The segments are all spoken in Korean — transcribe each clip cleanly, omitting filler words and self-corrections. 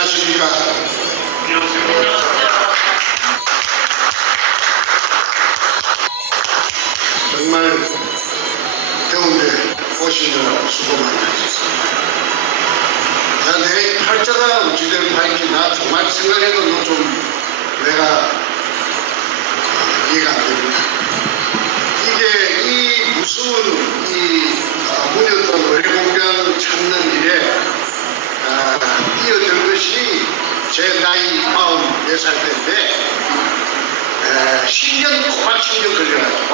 안녕하십니까. 정말 더운데 오시느라 수고 많이 하셨습니다. 내 팔자가 어찌된 팔인지 나 정말 생각해도 좀 내가 이해가 안 됩니다. 이게 이 무서운 문현동 의뢰공장 찾는 일에 뛰어든 것이 제 나이 44살 때인데 10년 꼬박 10년 걸려가지고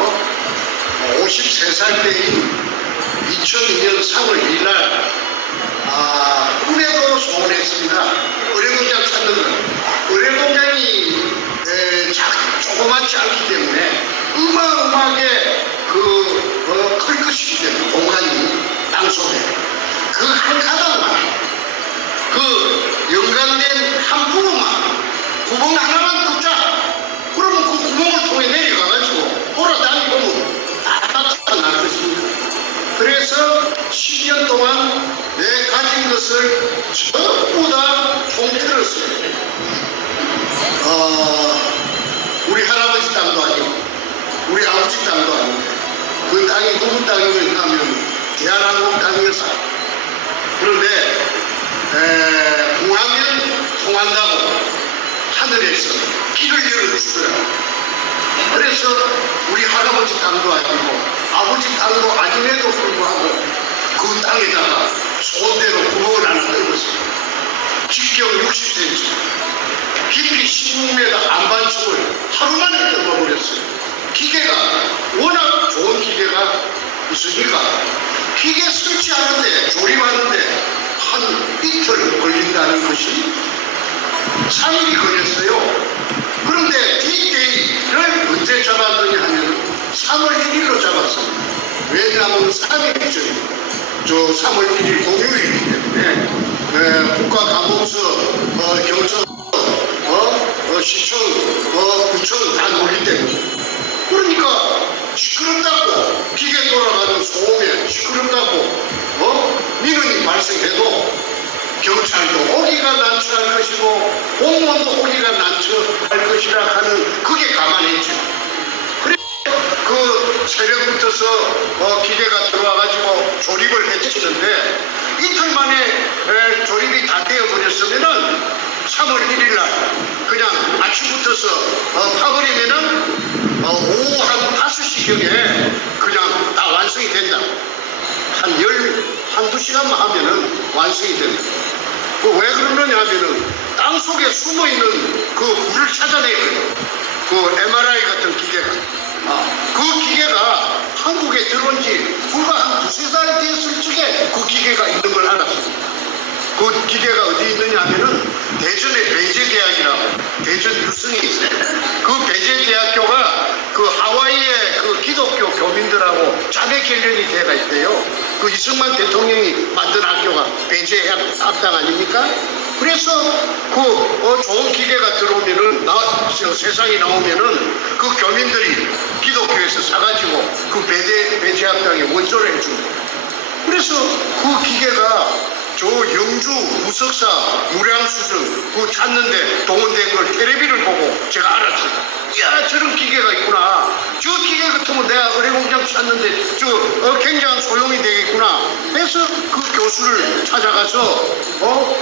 53살 때인 2002년 3월 2일 날 꿈에도 소원했습니다. 의뢰공장 찾는 것. 의뢰공장이 조그맣지 않기 때문에 어마어마하게 클 것이기 때문에 공간이 땅속에 그 한 가닥만 연관된 한 부분만 구멍 하나만 뚫자. 그러면 그 구멍을 통해 내려가가지고 돌아다니면 다 나타날 것입니다. 그래서 10년 동안 내 가진 것을 전부 다 통틀었어요. 우리 할아버지 땅도 아니고 우리 아버지 땅도 아닌데 그 땅이 누구 땅이었냐 하면 대한항공 땅이었어요. 그런데 공항면 통한다고 하늘에서 길을 열어주더라고요. 그래서 우리 할아버지 땅도 아니고 아버지 땅도 아님에도 불구하고 그 땅에다가 소대로 구멍을 하나 뚫었어요. 직경 60cm, 깊이 16m 안반축을 하루 만에 뚫어버렸어요. 기계가 워낙 좋은 기계가 있으니까 기계 설치하는데 조립하는데 한 이틀 걸린다는 것이 3일이 걸렸어요. 그런데 D-Day를 언제 잡았느냐 하면 3월 1일로 잡았습니다. 왜냐하면 3일이 저 3월 1일 공휴일이기 때문에 국가관공서, 경찰, 시청, 구청 다 놀기 때문에. 그러니까 시끄럽다고 기계 돌아가는 소음에 시끄럽다고 민원이 발생해도 경찰도 호기가 난처할 것이고 공무원도 호기가 난처할 것이라 하는 그게 가만했죠. 그래서 그 새벽부터서 기계가 들어와가지고 조립을 해주시는데 이틀 만에 조립이 다 되어버렸으면은 3월 1일 날 그냥 아침부터서 파버리면은 오후 한 5시경에 그냥 다 완성이 된다. 한두 시간만 하면은 완성이 된다. 왜 그러느냐 하면은 땅 속에 숨어 있는 그 물을 찾아내거든. 그 MRI 같은 기계가. 그 기계가 한국에 들어온 지 불과 한 2~3살 됐을 적에 그 기계가 있는 걸 알았습니다. 그 기계가 어디 있느냐 하면은 대전의 배제대학이라고 대전 유성에 있어요. 그 배제대학교가 그 하와이의 그 기독교 교민들하고 자매 결연이 돼가 있대요. 그 이승만 대통령이 만든 학교가 배제학당 아닙니까? 그래서 그 좋은 기계가 들어오면은 세상에 나오면은 그 교민들이 기독교에서 사가지고 그 배제학당에 원조를 해주는 거예요. 그래서 그 기계가 저 영주 무석사 무량수전 그 찾는데 동원된 걸 텔레비를 보고 제가 알았어요. 이야, 저런 기계가 있구나. 저 기계 같으면 내가 의뢰공장 찾는데 저 굉장한 소용이 되겠구나. 해서 그 교수를 찾아가서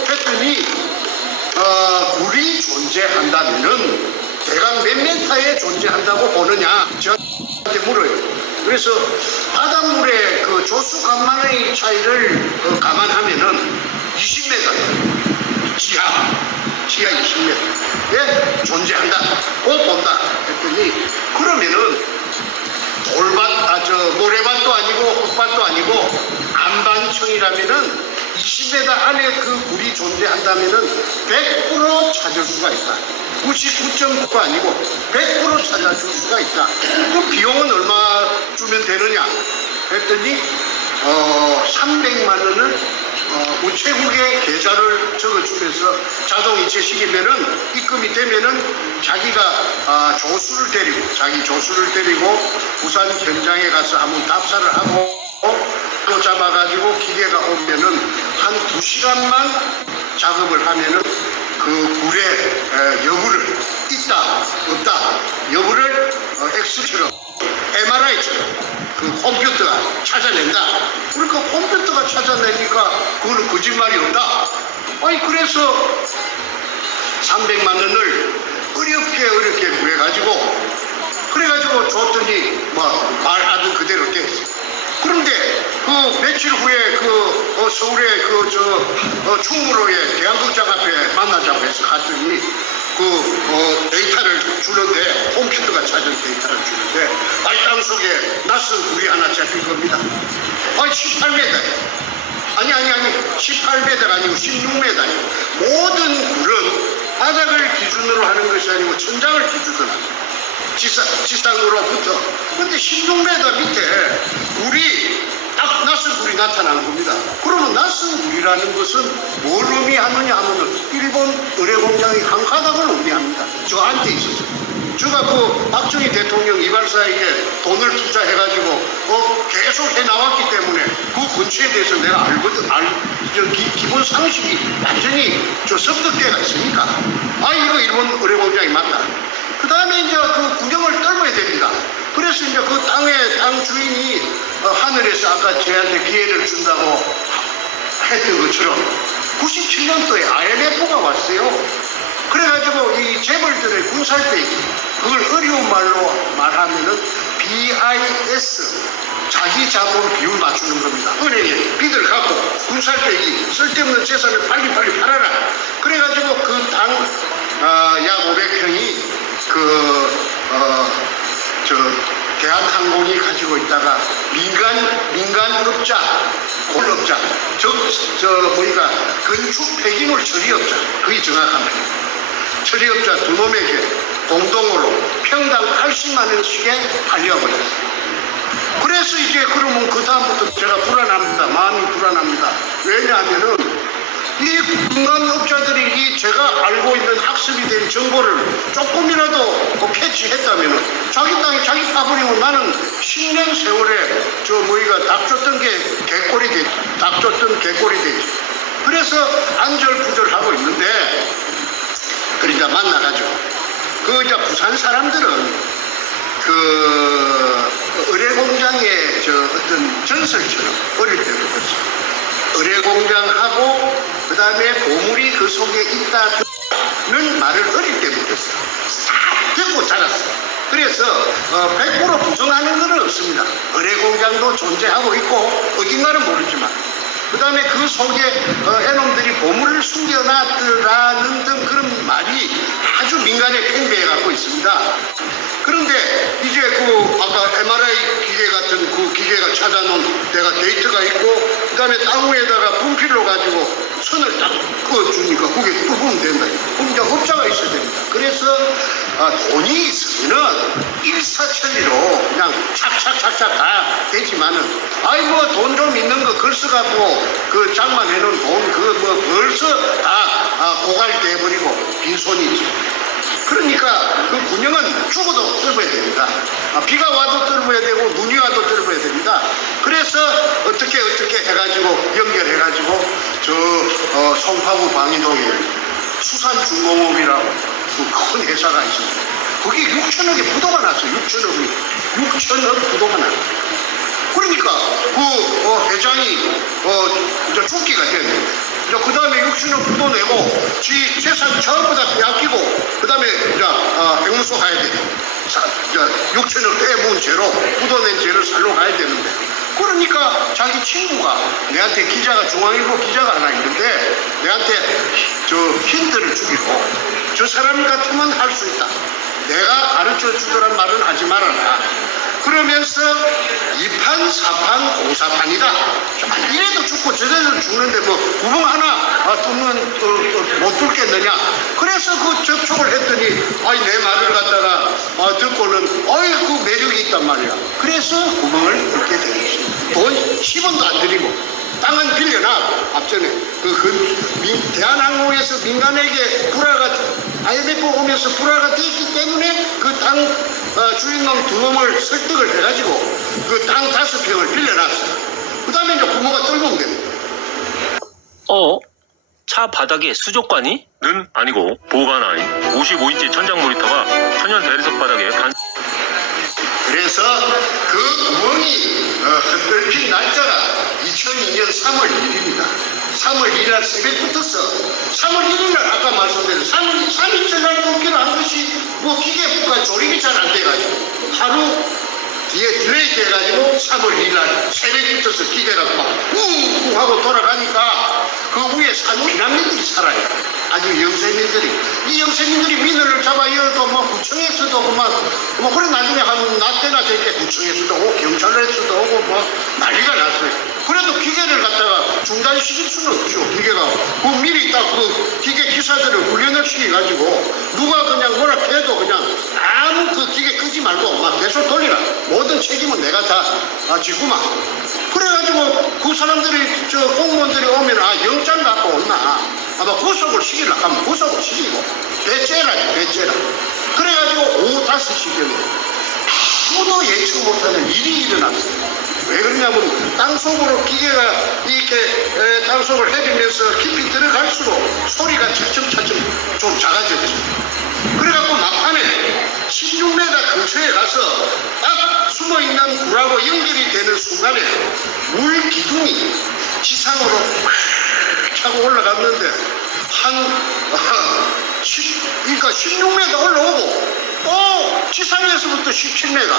했더니 굴이 존재한다면은 대강 몇 미터에 존재한다고 보느냐 저한테 물어요. 그래서 바닷물의 그 조수 간만의 차이를 감안하면은 20m예요. 지하 20m에 존재한다. 꼭 본다. 했더니 그러면은 모래밭도 아니고 흙밭도 아니고 안반층이라면은 20m 안에 그 굴이 존재한다면은 100% 찾을 수가 있다. 99.9가 아니고 100% 찾아줄 수가 있다. 그럼 비용은 얼마 주면 되느냐? 했더니 300만 원을 우체국에 계좌를 적어주면서 자동 이체식이면은 입금이 되면은 자기가 자기 조수를 데리고 부산 현장에 가서 한번 답사를 하고 또 잡아가지고 기계가 오면은 한 2시간만 작업을 하면은 그 굴의 여부를 있다 없다 여부를 X처럼 MRI처럼 그 컴퓨터가 찾아낸다. 그러니까 컴퓨터가 찾아내니까 그거는 거짓말이 없다. 아니 그래서 300만 원을 어렵게 구해가지고 그래가지고 줬더니 뭐 말하던 그대로 됐어. 그런데 그 며칠 후에 그 서울의 그 충무로의 대한극장 앞에 만나자고 해서 갔더니 그 데이터를 주는데 컴퓨터가 찾은 데이터를 주는데 아이 땅속에 낯선 굴이 하나 잡힌 겁니다. 아니 18m예요. 아니 18m가 아니고 16m예요. 모든 굴은 바닥을 기준으로 하는 것이 아니고 천장을 기준으로 합니다. 지상으로부터. 근데 16m 밑에 굴이 딱 낯선 굴이 나타난 겁니다. 그러면 낯선 굴이라는 것은 뭘 의미하느냐 하면은 일본 의뢰공장이 한 가닥을 의미합니다. 저한테 있어서. 제가 그 박정희 대통령 이발사에게 돈을 투자해가지고 계속 해나왔기 때문에 그 근처에 대해서 내가 알거든. 기본 상식이 완전히 습득대가 있으니까 이거 일본 의뢰공장이 맞다. 그 다음에 이제 그 구경을 떨어야 됩니다. 그래서 이제 그 땅 주인이 하늘에서 아까 저한테 기회를 준다고 했던 것처럼 97년도에 IMF가 왔어요. 그래가지고 이 재벌들의 군살빼기, 그걸 어려운 말로 말하면은 BIS, 자기 자본 비율 맞추는 겁니다. 은행에 빚을 갖고 군살빼기, 쓸데없는 재산을 빨리빨리 팔아라. 그래가지고 그 땅 약 500평이 대한항공이 가지고 있다가 민간업자, 공업자, 뭐니까 건축 폐기물 처리업자, 그게 정확한 표현. 처리업자 두 놈에게 공동으로 평당 80만 원씩에 팔려버렸어요. 그래서 이제 그러면 그 다음부터 제가 불안합니다. 마음이 불안합니다. 왜냐하면은 이 민간업자들이 제가 알고 있는 학습이 된 정보를 조금이라도 캐치했다면은 자기 땅에 자기 파버리면 나는 10년 세월에 닭 쫓던 게 개꼴이 되지. 닭 쫓던 개꼴이 되지. 그래서 안절부절하고 있는데 그러니까 만나가지고 이제 부산 사람들은 의뢰공장의 어떤 전설처럼 어릴 때부터 봤어요. 의뢰공장하고 그 다음에 보물이 그 속에 있다는 말을 어릴 때부터 했어요. 다 듣고 자랐어요. 그래서 100% 부정하는 건 없습니다. 의뢰공장도 존재하고 있고 어딘가는 모르지만 그 다음에 그 속에 애놈들이 보물을 숨겨놨더라는 등 그런 말이 아주 민간에 팽배해 갖고 있습니다. 그런데 이제 아까 MRI 기계 같은 그 기계가 찾아놓은 데가 데이터가 있고 그 다음에 땅 위에다가 분필로 가지고 선을 딱 그어주니까 그게 뚫으면 된다. 그럼 이제 업자가 있어야 됩니다. 그래서 돈이 있으면은 일사천리로 그냥 착착착착 다 되지만은 돈 좀 있는 거 걸써갖고 그 장만해놓은 돈 벌써 다 고갈돼버리고 빈손이지. 그러니까 그 군영은 죽어도 떨어야 됩니다. 비가 와도 떨어야 되고 눈이 와도 떨어야 됩니다. 그래서 어떻게 해가지고 연결해가지고 송파구 방이동에 수산중공업이라고 큰 회사가 있습니다. 거기 6천억의 부도가 났어요. 6천억 부도가 났어요. 그러니까 회장이 죽기가 됐는데 그 다음에 6천억 부도 내고 지 재산 전부 다 빼앗기고 그 다음에 백무소 가야 돼. 6천억 빼문 죄로 부도 낸 죄를 살로 가야 되는데 그러니까 자기 친구가 내한테 중앙일보 기자가 하나 있는데 내한테 힌트를 주기로 저 사람 같으면 할 수 있다. 내가 가르쳐 주더란 말은 하지 말아라. 그러면서 2판, 4판, 공사판이다. 이래도 죽고 저래도 죽는데 구멍 하나 뚫으면 못 뚫겠느냐. 그래서 접촉을 했더니 내 말을 갖다가 듣고는 그 매력이 있단 말이야. 그래서 구멍을 뚫게 된 것입니다. 돈 10원도 안 들이고 땅은 빌려놔. 앞전에 대한항공에서 민간에게 IMF 오면서 불화가 됐기 때문에 그 땅 주인놈 두 놈을 설득을 해가지고 그 땅 5평을 빌려놨어요. 그 다음에 이제 부모가 떨고 온 겁니다. 차 바닥에 수족관이? 는 아니고 보호가 아닌 55인치 천장 모니터가 천연 대리석 바닥에 그래서 그 구멍이 흔들린 날짜가 2002년 3월 1일입니다. 3월 1일 날 새벽부터서 3월 1일 날 아까 말씀드린 3일째 날 뽑기를 한 것이 뭐 기계가 조립이 잘 안 돼가지고 하루 뒤에 딜레이 돼가지고 3월 2일 날 새벽부터서 기계가 막 쿵쿵 하고 돌아가니까 그 위에 산 피난민들이 살아요. 아주 영세민들이. 이 영세민들이 민원을 잡아 이어도 뭐 구청에서도 뭐 그래 나중에 한 낮때나 저때 구청에서도 오고 경찰에서도 오고 뭐 난리가 났어요. 그래도 기계를 갖다가 중단시킬 수는 없죠. 기계가 미리 딱 그 기계 기사들을 훈련을 시켜가지고 누가 그냥 뭐라 해도 그냥 아무 그 기계 끄지 말고 막 계속 돌리라. 모든 책임은 내가 다 지구만. 그래가지고 그 사람들이 저 공무원들이 오면 영장 갖고 온나 아마 구속을 시키려고 하면 구속을 시키고 배째라지 배째라. 그래가지고 오후 5시경에 아무도 예측 못하는 일이 일어났어요. 왜 그러냐면 땅속으로 기계가 이렇게 땅속을 헤비면서 깊이 들어갈수록 소리가 차츰차츰 좀 작아졌죠. 그래갖고 막판에 16m 근처에 가서 딱 숨어있는 굴하고 연결이 되는 순간에 물 기둥이 지상으로 막 차고 올라갔는데 그러니까 16m 올라오고 또 지상에서부터 17m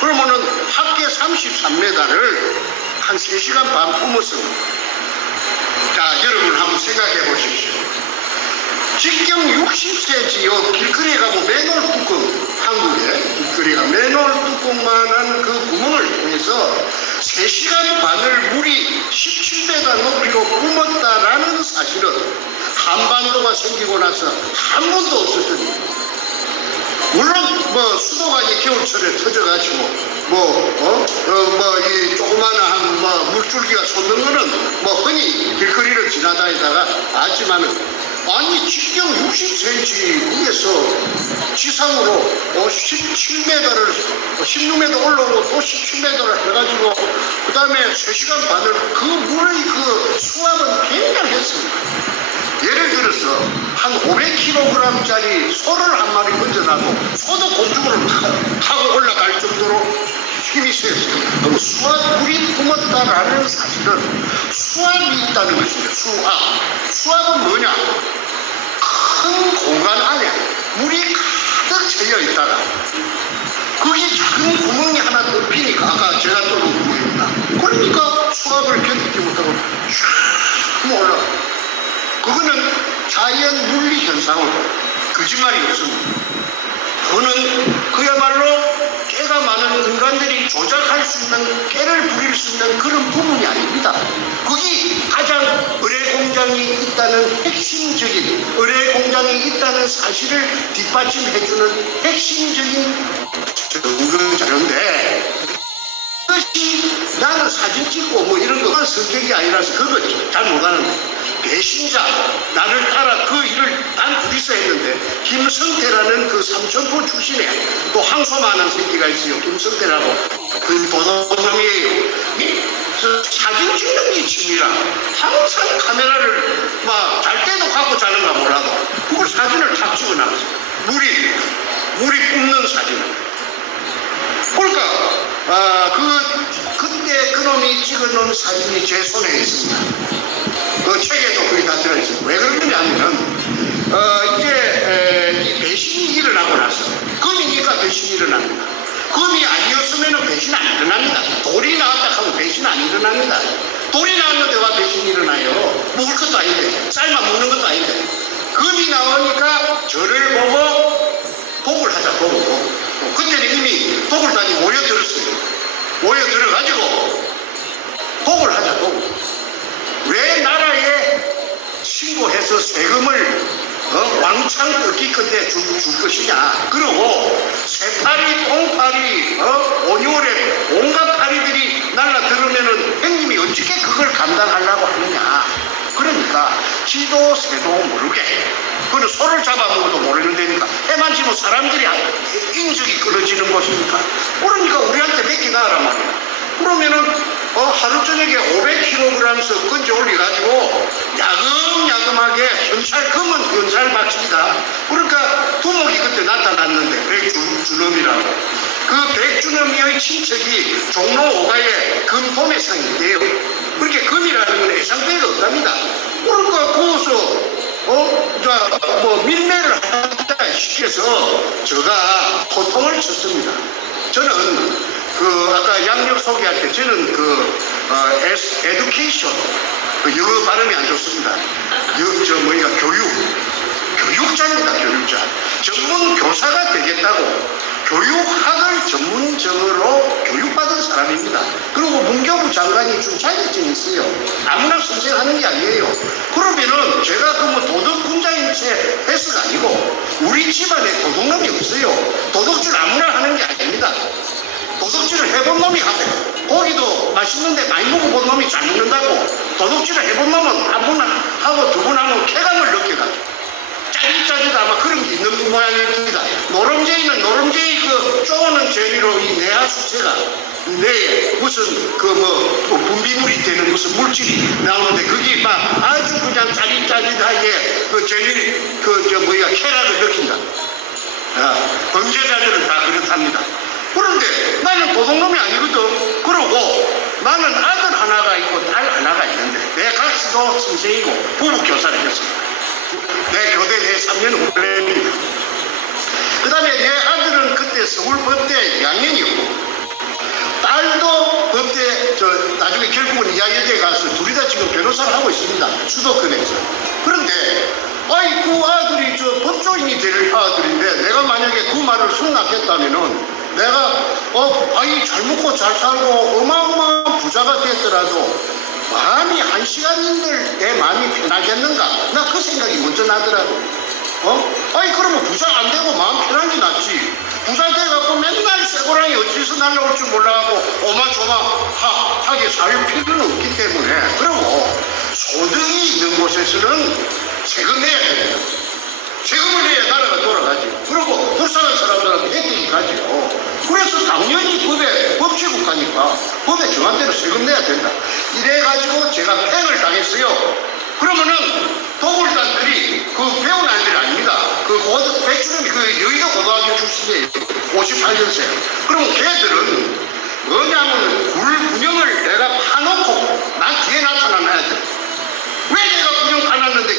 그러면은 합계 33m를 한 3시간 반 품었습니다. 자, 여러분 한번 생각해 보십시오. 직경 60cm요 길거리에 가면 맨홀 뚜껑, 한국에 길거리가 맨홀 뚜껑만한 그 구멍을 통해서 3시간 반을 물이 17m 높이로 뿜었다라는 사실은 한반도가 생기고 나서 한 번도 없었던 일입니다. 물론 뭐 수도관이 겨울철에 터져가지고 이 조그마한 물줄기가 솟는 거는 뭐 흔히 길거리를 지나다니다가 봤지만은 아니 직경 60cm 위에서 지상으로 17m를 16m 올라오고 또 17m를 해가지고 그 다음에 3시간 반을 그 물의 그 수압은 굉장했습니다. 예를 들어서 한 500kg짜리 소를 한 마리 얹어놔도 소도 곤충으로 타고 올라갈 정도로 힘이 세었어요. 그럼 물이 뿜었다라는 사실은 수압이 있다는 것입니다. 수압은 뭐냐? 큰 공간 안에 물이 가득 채여 있다가 거기 작은 구멍이 하나 뚫히니까 아까 제가 뚫은 구멍입니다. 그러니까 수압을 견디지 못하고 슉 올라가. 그거는 자연 물리 현상으로 거짓말이 없습니다. 그거는 그야말로 깨가 많은 인간들이 조작할 수 있는, 깨를 부릴 수 있는 그런 부분이 아닙니다. 거기 가장 의뢰 공장이 있다는 핵심적인, 의뢰 공장이 있다는 사실을 뒷받침해주는 핵심적인 증거 자료인데, 그것이 나는 사진 찍고 뭐 이런 것만 성격이 아니라서 그거 잘 못하는데, 배신자, 나를 따라 그 일을 난 둘이서 했는데 김성태라는 그 삼천포 출신에 또 항소만한 새끼가 있어요. 김성태라고. 그 도둑놈이에요. 사진 찍는 게 취미라 항상 카메라를 막 잘 때도 갖고 자는가 몰라도 그걸 사진을 탁 찍어놨어요. 물이 뿜는 사진을. 그러니까 그때 그놈이 찍어놓은 사진이 제 손에 있습니다. 그 책에도 거의 다 들어있어요. 왜 그러냐면 이제 이 배신이 일어나고 나서 금이니까 배신이 일어납니다. 금이 아니었으면 배신 안 일어납니다. 돌이 나왔다 하면 배신 안 일어납니다. 돌이 나왔는데 와 배신이 일어나요? 먹을 것도 아닌데, 쌀만 먹는 것도 아닌데. 금이 나오니까 저를 보고 독을 하자, 독을. 그때는 이미 독을 다니 모여들었어요. 모여들어가지고 독을 하자, 독을. 왜 나라에 신고해서 세금을 왕창 뜯기건데 줄 것이냐. 그리고 새파리, 똥파리, 온유월에 온갖 파리들이 날라들으면은 형님이 어떻게 그걸 감당하려고 하느냐. 그러니까 지도 새도 모르게 그는 소를 잡아먹어도 모르는 데니까 해만 지면 사람들이 인적이 끊어지는 것이니까 그러니까 우리한테 맡기나란 말이야. 그러면은 하루 저녁에 500kg씩 건져 올려가지고 야금야금하게 검찰 박씨다. 그러니까 두목이 그때 나타났는데 백준엄이라고. 그 백준엄이의 친척이 종로 5가의 금도매상인데요. 그렇게 금이라는 건 예상대가 없답니다. 그러니까 거기서 밀매를 하다 시켜서 제가 호통을 쳤습니다. 저는 아까 양력 소개할 때 저는 에듀케이션 영어 발음이 안 좋습니다. 교육자입니다. 교육자. 전문 교사가 되겠다고 교육학을 전문적으로 교육받은 사람입니다. 그리고 문교부 장관이 준 자격증이 있어요. 아무나 선생하는 게 아니에요. 그러면은 제가 도덕군자인 채 해서가 아니고 우리 집안에 도둑놈이 없어요. 도둑질 아무나 하는 게 아닙니다. 도둑질을 해본 놈이 하고 고기도 맛있는데 많이 먹어본 놈이 잘 먹는다고. 도둑질을 해본 놈은 한 번 하고 두 번 하면 쾌감을 느껴가지고 짜릿짜릿 아마 그런 게 있는 모양입니다. 노름제이는 노름제이 쪼는 재미로 이 내하수체가 뇌에 무슨 분비물이 되는 무슨 물질이 나오는데 그게 막 아주 그냥 짜릿짜릿하게 재미 쾌락을 느낀다. 범죄자들은 다 그렇답니다. 그런데 나는 도둑놈이 아니거든. 그러고 나는 아들 하나가 있고 딸 하나가 있는데 내 각시도 선생이고 부부교사를 했습니다. 내 교대 내 3년 후배입니다. 그 다음에 내 아들은 그때 서울 법대 2학년이었고 딸도 법대 나중에 결국은 이화여대에 가서 둘이 다 지금 변호사를 하고 있습니다. 수도권에서. 그런데 그 아들이 법조인이 될 아들인데 내가 만약에 그 말을 승낙했다면은 내가 잘 먹고 잘 살고 어마어마한 부자가 됐더라도 마음이 한 시간인들 내 마음이 편하겠는가? 나 그 생각이 먼저 나더라고. 그러면 부자 안 되고 마음 편한 게 낫지. 부자 돼갖고 맨날 쇠고랑이 어디서 날라올 줄 몰라갖고 오마조마하게 살 필요는 없기 때문에. 그리고 소득이 있는 곳에서는 세금 내야 됩니다. 세금을 내야 나라가 돌아가지. 그리고 불쌍한 사람들은 혜택이 가지요. 그래서 당연히 법치국가니까 법에 정한 대로 세금 내야 된다. 이래가지고 제가 팽을 당했어요. 그러면은 도굴단들이 배운 아이들이 아닙니다. 백준엄이 여의도 고등학교 출신이에요. 58년생. 그러면 걔들은 뭐냐면 군형을 내가 파놓고 난 뒤에 나타난 애들. 왜 내가 군형 파놨는데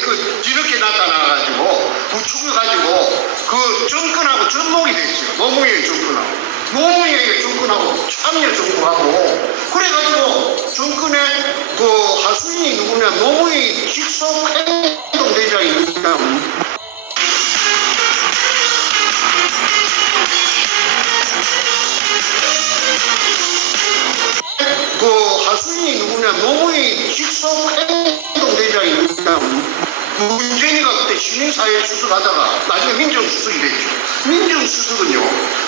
뒤늦게 나타나가지고 부추겨가지고 정권하고 접목이 됐어요. 노무현의 정권하고. 노무현에게 접근하고 참여 정부하고 그래가지고 정권에 하수인이 누구냐 노무현이 직속 행동대장이 누구냐 하수인이 누구냐 노무현이 직속 행동대장이 누구냐 문재인이가 그때 시민사회 수석하다가 나중에 민정수석이 됐죠. 민정수석은요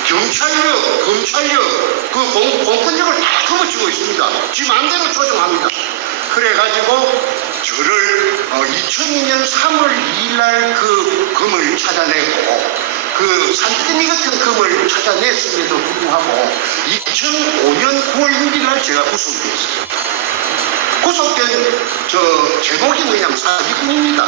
경찰력, 검찰력 공권력을 다 거머쥐고 있습니다. 지 마음대로 조정합니다. 그래가지고 저를 2002년 3월 2일날 금을 찾아내고 산더미 같은 금을 찾아냈음에도 불구하고 2005년 9월 6일날 제가 구속이 됐어요. 구속된 제목이 뭐냐면 사기꾼입니다.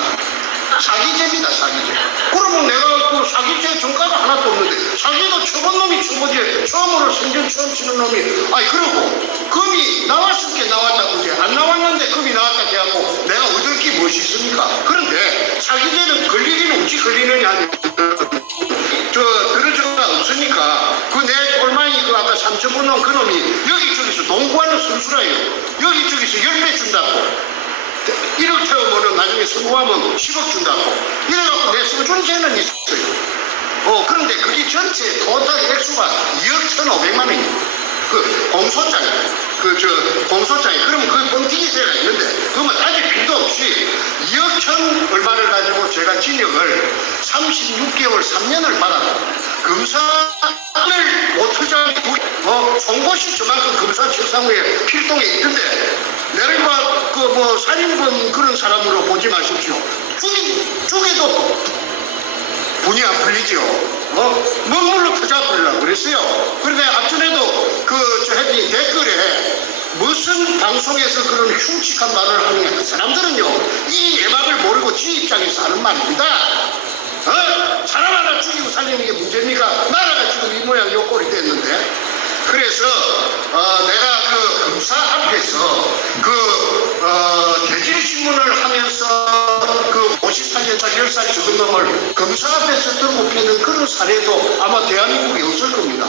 사기죄입니다. 사기죄. 그러면 내가 사기죄 전과가 하나도 없는데 사기도 쳐본 놈이 쳐보지 처음으로 생전 처음 치는 놈이 그러고 금이 나왔을 게 나왔다 그제 안 나왔는데 금이 나왔다 해갖고 내가 얻을 게 무엇이 있습니까? 그런데 사기죄는 걸리기는 어찌 걸리느냐 그러저가 없으니까 내 꼴망이 아까 3천번 넣은 그놈이 여기저기서 농구하는 선수라요. 여기저기서 10배 준다고 1억 태우면은 나중에 성공하면 10억 준다고 이래갖고 내 써준 죄는 있어요. 그런데 그게 전체 토탈 액수가 2억 1,500만 원입니다. 공소장에 공소장에 그러면 뻥튀기 죄가 있는데 그러면 따질 필요도 없이 2억 1천 얼마를 가지고 제가 징역을 36개월 3년을 받았고 검사를 못하자고 송곳이 저만큼 검사 책상위에 필동에 있던데 내를 살인범 그런 사람으로 보지 마십시오. 죽여도 분이 안 풀리죠. 먹물로 터져버리려고 그랬어요. 그런데 앞전에도 했더니 댓글에 무슨 방송에서 그런 흉측한 말을 하느냐. 사람들은요, 이 내막을 모르고 지 입장에서 하는 말입니다. 사람 하나 죽이고 살리는 게 문제입니까? 나라가 지금 이 모양 요 꼴이 됐는데. 그래서 내가 그 검사 앞에서 대질신문을 하면서 그 58년차 10살 적은 놈을 검사 앞에서 들고 패는 그런 사례도 아마 대한민국에 없을 겁니다.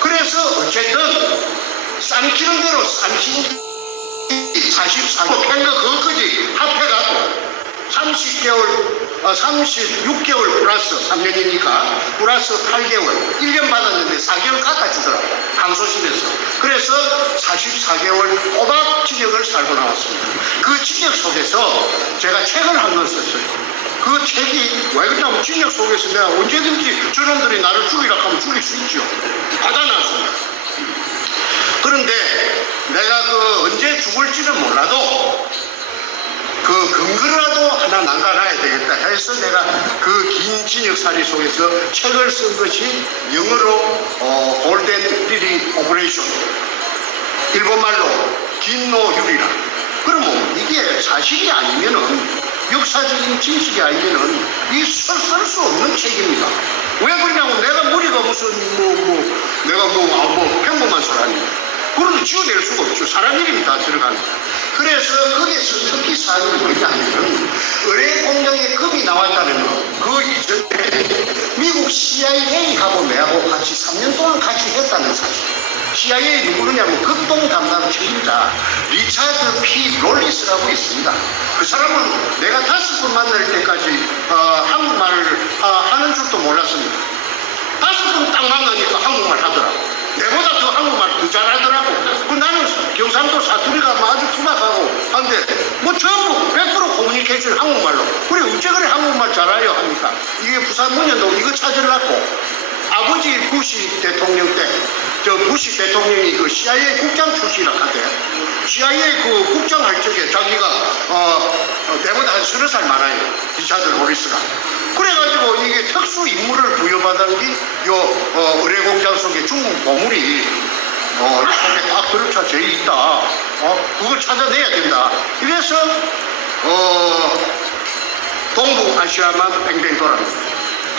그래서 어쨌든 쌈키는 대로 쌈키 44년 팬거 그것까지 합해갖고 36개월 플러스 3년이니까 플러스 8개월 1년 받았는데 4개월 깎아주더라고 항소심에서. 그래서 44개월 꼬박 징역을 살고 나왔습니다. 그 징역 속에서 제가 책을 한 권 썼어요. 그 책이 왜 그러냐면 징역 속에서 내가 언제든지 저놈들이 나를 죽이라 하면 죽일 수 있죠. 받아놨습니다. 그런데 내가 언제 죽을지는 몰라도 그 근거라도 하나 남겨놔야 되겠다 해서 내가 그 긴 징역살이 속에서 책을 쓴 것이 영어로 골든 리리 오퍼레이션, 일본말로 긴노유리라. 그러면 이게 사실이 아니면은, 역사적인 진실이 아니면은 이 쓸 수 없는 책입니다. 왜 그러냐고. 내가 머리가 무슨 내가 평범한 사람이야. 그러면 지어낼 수가 없죠. 사람 이름이 다 들어가는 거야. 그래서 거기에서 특히 사안이 뭐냐면 의뢰 공장에 금이 나왔다는 거. 그 이전에 미국 CIA하고 내하고 같이 3년 동안 같이 했다는 사실. CIA 누구냐면 극동 담당 책임자 리차드 P. 롤리스라고 있습니다. 그 사람은 내가 5번 만날 때까지 한국말을 하는 줄도 몰랐습니다. 5번 딱 만나니까 한국말 하더라고. 내보다 더 한국말 더 잘하더라고. 나는 경상도 사투리가 아주 투박하고 한데 전부 100% 커뮤니케이션 한국말로. 그래 어째 그래 한국말 잘해요 하니까 이게 부산 문현동 이거 찾으려고 아버지 부시 대통령 때 부시 대통령이 그 CIA 국장 출신이라 하대. CIA 그 국장 할 적에 자기가 내보다 한 30살 많아요. 리차드 로리스가. 그래가지고 이게 특수 임무를 부여받은 게 의뢰 공장 속에 중국 보물이 속에 딱 들어차 있다. 그걸 찾아내야 된다. 이래서 동북아시아만 뱅뱅 돌아갑니다.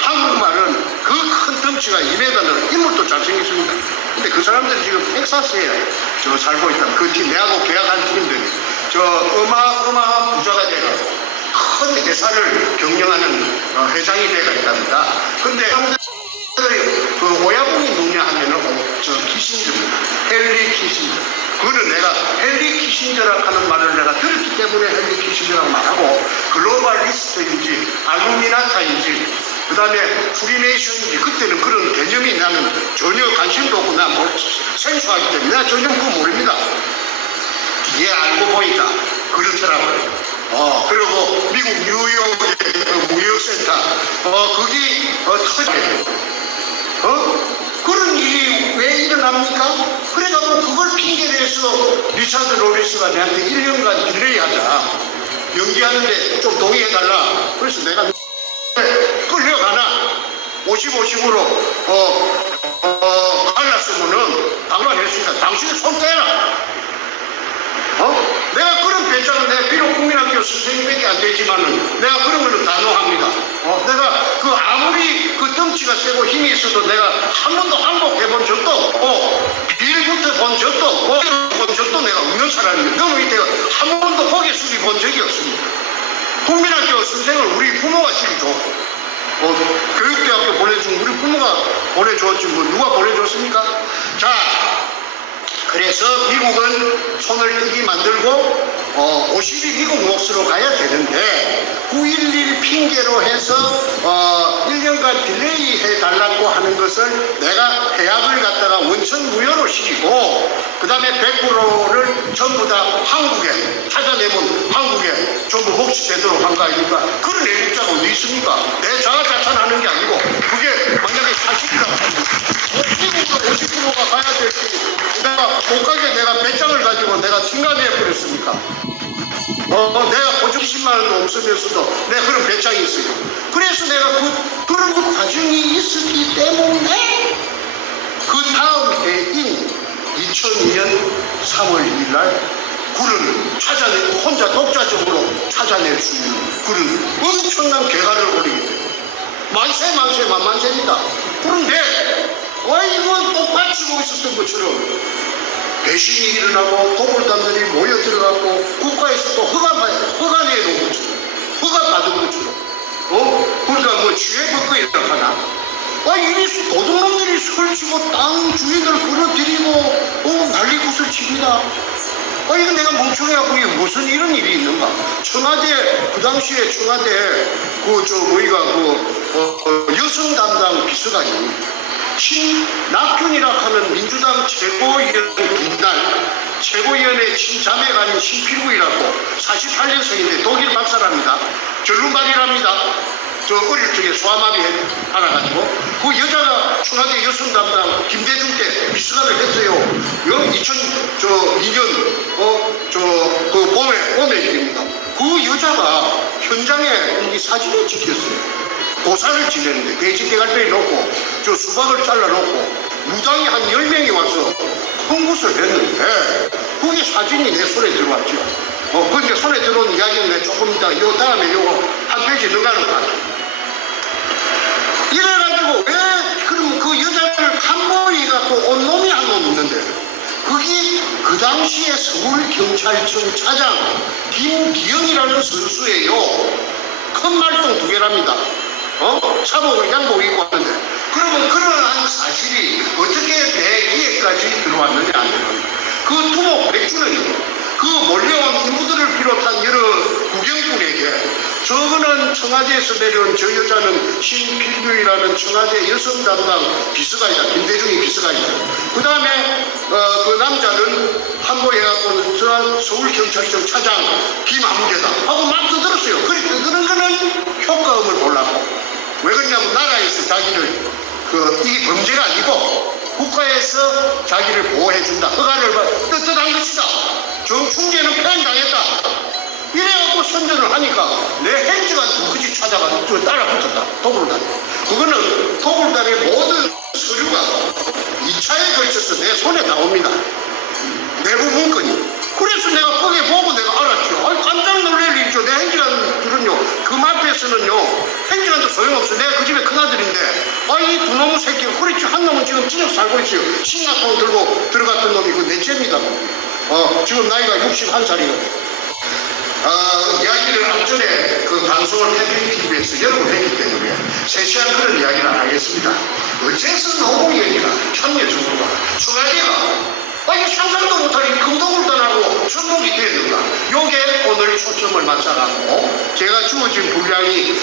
한국말은 그 큰 덩치가 2m는 인물도 잘생겼습니다. 근데 그 사람들이 지금 텍사스에 살고 있다. 그 팀, 내하고 계약한 팀들이 어마어마한 부자가 돼가지고 큰 회사를 경영하는 회장이 돼가 있답니다. 근데 그 오야분이 누구냐 하면은 키신저입니다. 헨리 키신저. 그거는 내가 헨리 키신저라고 하는 말을 내가 들었기 때문에 헨리 키신저라고 말하고, 글로벌리스트인지 알루미나타인지 그 다음에 프리메이션인지 그때는 그런 개념이 나는 전혀 관심도 없고 나 생소하기 때문에 나 전혀 그거 모릅니다. 뒤에 알고 보니까 그렇더라고요. 그리고 미국 뉴욕의 무역센터 거기 터져요. 그런 일이 왜 일어납니까? 그래가지고 그걸 핑계로 해서 리차드 로리스가 내한테 1년간 딜레이 하자, 연기하는데 좀 동의해달라. 그래서 내가 끌려가나 50-50으로 갈랐으면은 당황했으니까 당신이 손 떼라. 내가 그런 배짱은 내가 비록 국민학교 선생님밖에 안 되지만은 내가 그런 거는 단호합니다. 내가 그 아무리 그 덩치가 세고 힘이 있어도 내가 한 번도 항복해 본 적도 없고 빌부터 본 적도 없고 본 적도 내가 없는 사람입니다. 그 밑에 한 번도 고개 숙여 본 적이 없습니다. 국민학교 선생을 우리 부모가 시기 좋고 교육대학교 보내준 우리 부모가 보내줬지 뭐 누가 보내줬습니까? 자, 그래서 미국은 손을 뜨기 만들고 50이 미국 몫으로 가야 되는데 9.11 핑계로 해서 1년간 딜레이 해달라고 하는 것을 내가 해약을 갖다가 원천무효로 시키고 그 다음에 100%를 전부 다 한국에 찾아내면 한국에 전부 몫이되도록 한 거 아닙니까? 그런 애국자가 어디 있습니까? 내 자아자찬하는 게 아니고 그게 만약에 사실이라고 하면 미국으로 50%가 가야 될지 내가 못 가게 내가 배짱을 가지고 내가 팅가내해 버렸습니까? 내가 보증 10만 원도 없으면서도 내가 그런 배짱이 있어요. 그래서 내가 그런 과정이 있었기 때문에 그 다음 해인 2002년 3월 2일 날 그런 혼자 독자적으로 찾아낼 수 있는 그런 엄청난 개가를 올리게 돼요. 만세 만만세입니다. 그런데 이거 똑같이 보고 있었던 것처럼 배신이 일어나고 도굴단들이 모여 들어가고 국가에서 또 허가 내놓은 것처럼 허가 받은 것처럼 그러니까 뭐 지혜법거리라고 하나 이리 도둑놈들이 설치고 땅 주인을 끌어들이고 난리굿을 칩니다. 이거 내가 멍청해갖고 이게 무슨 이런 일이 있는가. 청와대 그 당시에 청와대 여성 담당 비서관이 신낙균이라고 하는 민주당 최고위원회 친자매가 아닌 신필구이라고 48년생인데 독일 박사랍니다. 결론발이랍니다. 저 어릴 적에 소아마비 알아가지고 그 여자가 청와대 여성 담당 김대중 때 비서관을 했어요. 2002년 그 봄에 일입니다. 그 여자가 현장에 이 사진을 찍혔어요. 고사를 지내는데 돼지 대갈배에 놓고 저 수박을 잘라놓고 무당이 한 10명이 와서 큰 것을 했는데 그게 사진이 내 손에 들어왔죠. 그러니까 손에 들어온 이야기는 내가 조금 이따 요 다음에 요거 한 페이지 넣어가는 거 같아요. 이래가지고 왜 그럼 그 여자를 간보이갖고 온 놈이 한 놈 있는데 그게 그 당시에 서울경찰청 차장 김기영이라는 선수예요. 큰 말똥 2개랍니다. 사복을 양복 입고 왔는데 그러면 그러한 사실이 어떻게 내 귀에까지 들어왔느냐 하면 그 두목 백주는 그 몰려온 인부들을 비롯한 여러 구경꾼에게 저거는 청와대에서 내려온 저 여자는 신필규이라는 청와대 여성 담당 비서관이다. 김대중이 비서관이다. 그 다음에 그 남자는 한보해갖고 서울경찰청 차장 김아무개다 하고 막 떠들었어요. 그래 떠드는 거는 효과음을 보려고. 왜 그러냐면 나라에서 자기를 이게 범죄가 아니고 국가에서 자기를 보호해준다. 허가를 떳떳한 것이다. 정충재는 폐행당했다. 이래갖고 선전을 하니까 내 행정관 그지 찾아가 따라 붙었다. 도굴단에. 그거는 도굴단의 모든 서류가 2차에 걸쳐서 내 손에 나옵니다. 내부 문건이. 그래서 내가 거기에 보고 내가 알았죠. 깜짝 놀랄 일이죠. 내 행정관들은요, 그 앞에서는요, 행정관도 소용없어. 내가 그 집에 큰아들인데, 이 두 놈의 새끼가 그랬죠. 한 놈은 지금 찌녁 살고 있어요. 신나통 들고 들어갔던 놈이 그 넷째입니다. 지금 나이가 61살이거든요. 이야기를 앞전에 그 방송을 태평 TV에서 여러 번 했기 때문에 세세한 그런 이야기는 안 하겠습니다. 어째서 노무현이나 참여정부가 청와대가 상상도 못할 금도굴단하고 접목이 되는가. 요게 오늘 초점을 맞춰갖고 제가 주어진 분량이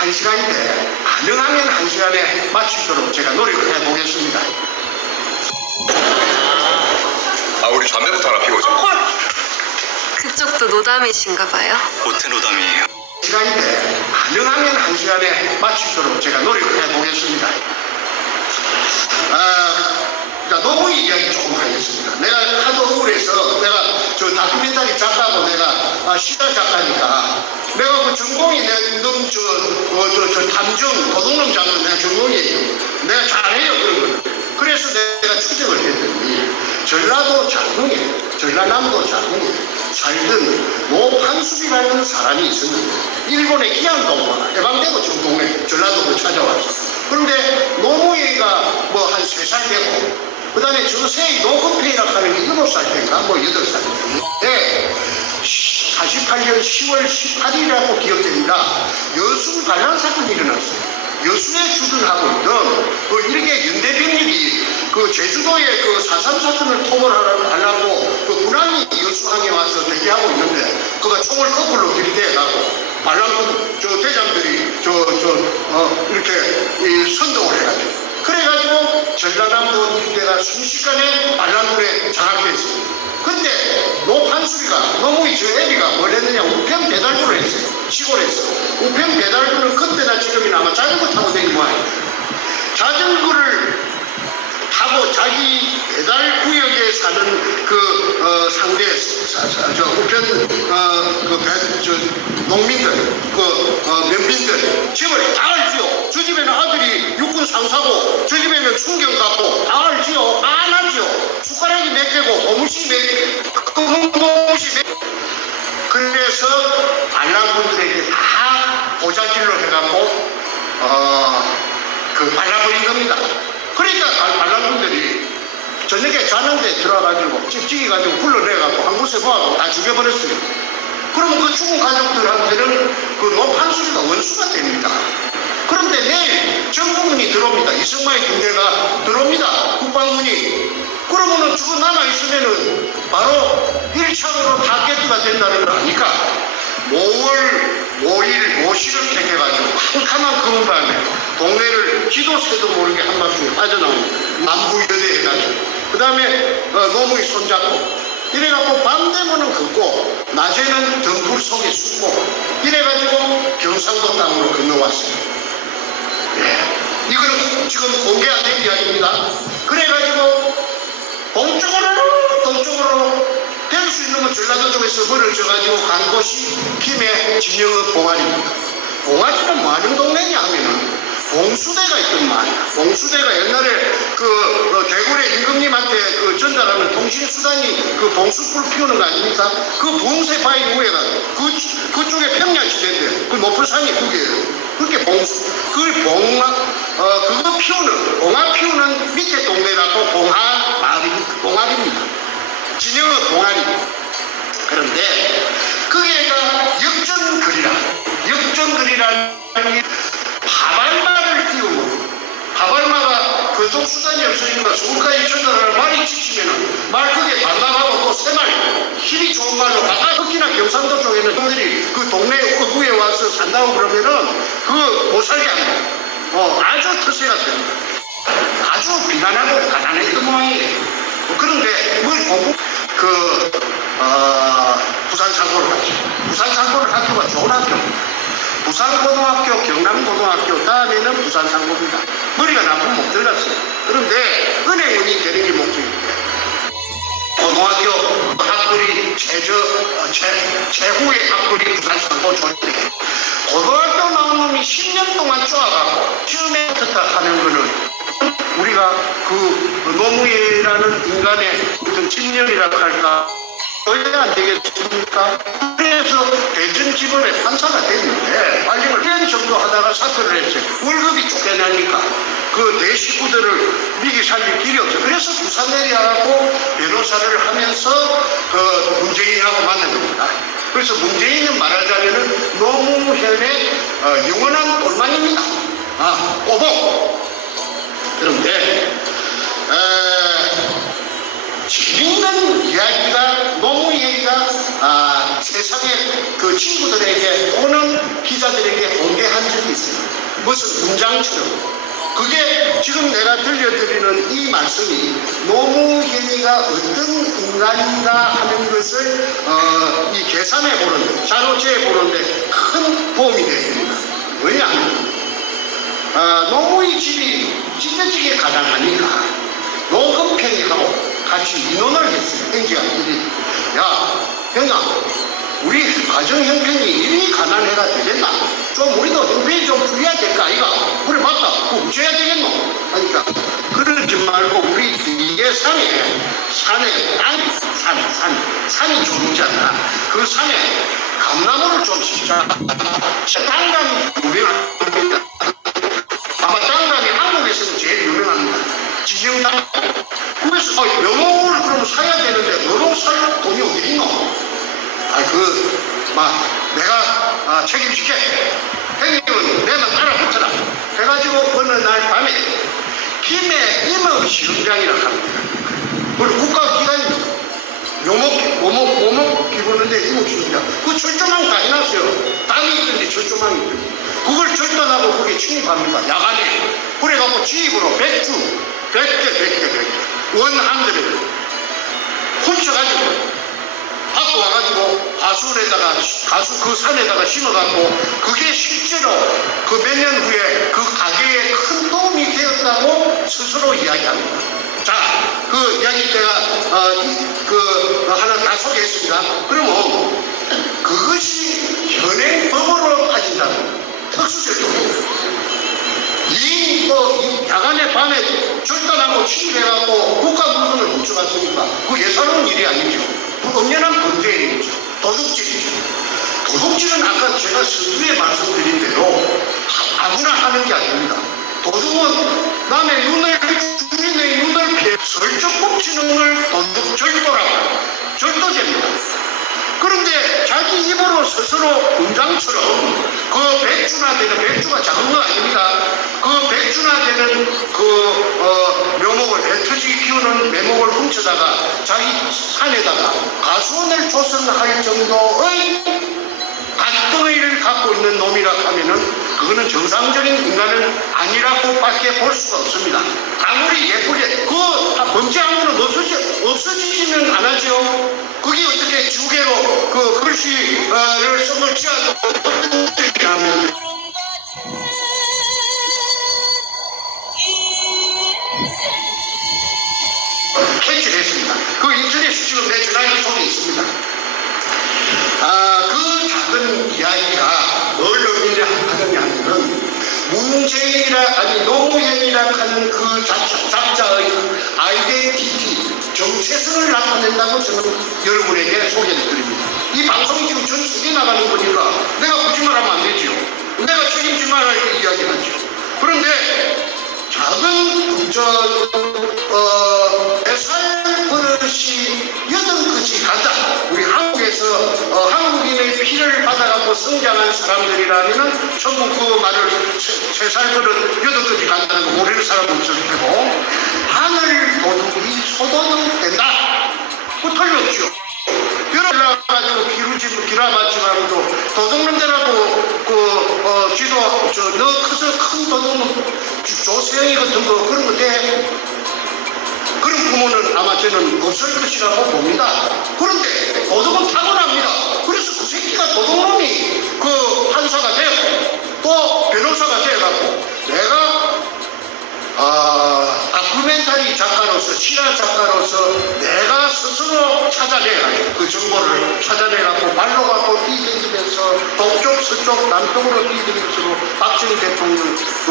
1시간인데 가능하면 1시간에 마치도록 제가 노력을 해보겠습니다. 우리 담배부터 하나 피우자. 그쪽도 노담이신가 봐요? 모태 노담이에요. 시간인데 가능하면 1시간에 마치도록 제가 노력을 해보겠습니다. 노무현 이야기 조금 하겠습니다. 내가 하도 억울해서 내가 저 다큐멘터리 작가고 내가 시사 작가니까 내가 그 전공이 저 탐정 도둑놈 잡는 내가 전공이에요. 내가 잘해요 그런 거는. 그래서 내가 추적을 했더니 전라도 장흥에 전라남도 장흥에 살던 노판숙이라는 사람이 있었는데 일본의 기안동무나 해방되고 지금 동네 전라도로 찾아왔어. 그런데 노무현이가 뭐 한 3살 되고 그 다음에 저세이 노건페이라고 하는 게 7살 때인가 뭐 8살 때인데 48년 10월 18일이라고 기억됩니다. 여수 반란 사건이 일어났어요. 여수에 주둔하고 있던 그 일개 연대병력이 그 제주도의 그 4.3 사건을 토벌하려고 그 군함이 여수항에 와서 대기하고 있는데 그가 총을 거꾸로 들이대가고 반란군 저 대장들이 이렇게 선동을 해가지고 그래가지고 전라남도 일대가 순식간에 반란군에 장악됐습니다. 근데 노판수리가 노무현 저 애비가 뭘 했느냐 우편 배달부를 했어요. 시골에서. 우편 배달부는 그때나 지금이나 아마 자전거 타고 다니는 모양이에요. 자전거를 타고 자기 배달 구역에 사는 그 상대 우편 농민들 면민들 집을 다 알지요. 저 집에는 아들이 육군 상사고 저 집에는 순경 갔고 다 알지요. 다 나지요. 숟가락이 몇 개 깨고 고무시 고무시 그래서 반란군들에게 다 보자질로 해갖고 발라버린 겁니다. 그러니까 반란군들이 저녁에 자는데 들어가가지고 찌개가지고 불러내갖고 한 곳에 모아갖고 다 죽여버렸어요. 그러면 그 죽은 가족들한테는 그 노판수가 원수가 됩니다. 그런데 내일 정부군이 들어옵니다. 이승만의 군대가 들어옵니다. 국방군이. 그러면은 죽어 남아있으면은 바로 1차적으로 타겟가 된다는 거 아니까 5월 5시를 택해가지고 캄캄한 그 밤에 동네를 기도새도 모르게 한밤중에 빠져나옵니다. 남부여대 해가지고. 그 다음에 노무이 손잡고 이래갖고 밤 되면은 걷고 낮에는 덤불 속에 숨고 이래가지고 경상도 땅으로 건너왔어요. 예. 이거는 지금 공개 안 된 이야기입니다. 그래가지고 동쪽으로 될 수 있는 건 전라도 쪽에서 멀어져가지고 간 곳이 김해 진영읍 봉안입니다. 봉안이는 뭐 하는 동네냐 하면은 봉수대가 있던 말이야. 봉수대가 옛날에 대구의 임금님한테 전달하는 통신수단이 그 봉수불 피우는 거 아닙니까? 그 봉쇄바위 위에가 그쪽에 평야지대인데 그 높은 산이 그게예요. 그렇게 그걸 그거 피우는 봉화 피우는 밑에 동네라고 봉화입니다. 진영은 봉화입니다. 그런데 그게가 역전거리라는 파발마를 띄우고 파발마가 교통수단이 없으니까 서울까지 전달하는 말이 지치면은 말 크게 반납하고 또 새 말 힘이 좋은 말로 바깥 특히나 경상도 쪽에는 형들이 그 동네 구에 와서 산다고 그러면은 그거 못 살게 합니다. 아주 터세가 셉니다. 아주 비난하고 가난했던 모양이에요. 그런데 부산 상고를 갔죠. 부산 상고를 학교가 좋은 학교입니다. 부산고등학교, 경남고등학교 다음에는 부산상고입니다. 머리가 나쁘면 못 들어갔어요. 그런데 은행원이 되는 게 목적입니다. 고등학교 학벌이 최후의 학벌이 부산상고 조립돼. 고등학교 나온 놈이 10년 동안 쪼아가고 처음에 붙었다 하는 거는 우리가 그 노무현이라는 인간의 어떤 집념이라고 할까 왜 안 되겠습니까? 그래서 대전지법의 판사가 됐는데 관리를 1년 정도 하다가 사퇴를 했어요. 월급이 쫓겨나니까 그 대식구들을 미기 살릴 길이 없어요. 그래서 부산 내려가고 변호사를 하면서 문재인하고 만난 겁니다. 그래서 문재인은 말하자면 노무현의 영원한 똘망입니다. 오복. 그런데 재밌는 이야기가 노무 얘기가 세상의 그 친구들에게 또는 기자들에게 공개한 적이 있어요. 무슨 문장처럼. 그게 지금 내가 들려드리는 이 말씀이 노무현이가 어떤 인간인가 하는 것을 이 계산해 보는데 자료재해 보는데 큰 도움이 됩니다. 왜냐하면 노무현 집이 찢어지게 가난하니까 노금평이하고 같이 인원을 했어요. 행지관들이. 야, 형아, 우리 가정 형편이 이리 가난해가 되겠나? 좀 우리도 형편이 좀 풀려야 될까? 아이가? 그래, 맞다. 그거 어째야 되겠노? 하니까, 그러지 말고 우리 뒤에 산이 좀 있잖아. 그 산에 감나무를 좀 심자. 땅감이 유명합니다. 아마 땅감이 한국에서는 제일 유명합니다. 지정당. 그래서 묘목을 그럼 사야 되는데 묘목 살 돈이 어디 있노? 내가 책임질게. 형님은 내만 따라붙어라. 해가지고 어느 날 밤에 김해 임업시험장이라고 합니다. 그리고 국가기관입니다. 묘목 기부는데 임업시험장. 그 철조망 다 해놨어요. 땅이 있던데 철조망이 있던데. 그걸 절단하고 거기에 침입합니다. 야간에. 그래갖고 지입으로 100개 원한들을 훔쳐가지고 갖고 와가지고 가수 그 산에다가 심어갖고 그게 실제로 그 몇 년 후에 그 가게에 큰 도움이 되었다고 스스로 이야기합니다. 자, 그 이야기 제가 하나 다 소개했습니다. 그러면 그것이 현행법으로 빠진다는 특수절도입니다. 야간에 밤에 절단하고 침입해갖고 국가 물건을 훔쳐갔으니까 그 예사로운 일이 아니죠. 그 엄연한 범죄의 일이죠. 도둑질이죠. 도둑질은 아까 제가 서두에 말씀드린 대로 아무나 하는 게 아닙니다. 도둑은 남의 눈을, 주인의 눈을 피해 슬쩍 훔치는 걸 도둑절도라고, 절도죄입니다. 그런데 자기 입으로 스스로 공장처럼 그 백주나 되는, 백주가 작은 거 아닙니다. 그 백주나 되는 그 묘목을, 애터지 키우는 묘목을 훔쳐다가 자기 산에다가 가수원을 조성할 정도의 간덩이를 갖고 있는 놈이라 하면은 그거는 정상적인 인간은 아니라고 밖에 볼 수가 없습니다. 아무리 예쁘게 그 범죄한 거는 없어지지는 않았죠. 그게 어떻게 지우개로 그 글씨를 손을 쥐어도 어떻게 하면 캐치를 했습니다. 그 인터넷 지금 내 전화기 속에 있습니다. 그 작은 이야기가 뭘 의미하느냐 하면은 노무현이라 하는 그 작자의 아이덴티티, 정체성을 나타낸다고 저는 여러분에게 소개해 드립니다. 이 방송이 지금 전 세계 나가는 거니까 내가 거짓말하면 안 되죠. 내가 책임질 만할 이야기하죠. 그런데 작은 뱃살 버릇이 여든까지 간다. 우리 한국에서 한국인의 피를 받아갖고 성장한 사람들이라면 전부 그 말을 세살 버릇 여든까지 간다는 거 모르는 사람은 없을 테고, 하늘 도둑이 소도둑 된다. 그 틀렸죠. 열어가지고 기라봤지만도 도둑놈 되라고 지도 너 커서 큰 도둑놈 조세영이 같은 거 그런 거 돼. 그런 부모는 아마 저는 없을 것이라고 봅니다. 그런데 도둑은 타고납니다. 그래서 그 새끼가 도둑놈이 그 판사가 되었고 또 변호사가 되어갖고 내가 다큐멘터리 작가로서, 실화 작가로서 내가 스스로 찾아내가지고 그 정보를 찾아내갖고 발로 갖고 뛰다니면서 동쪽 서쪽 남쪽으로 뛰다니면서 박정희 대통령 그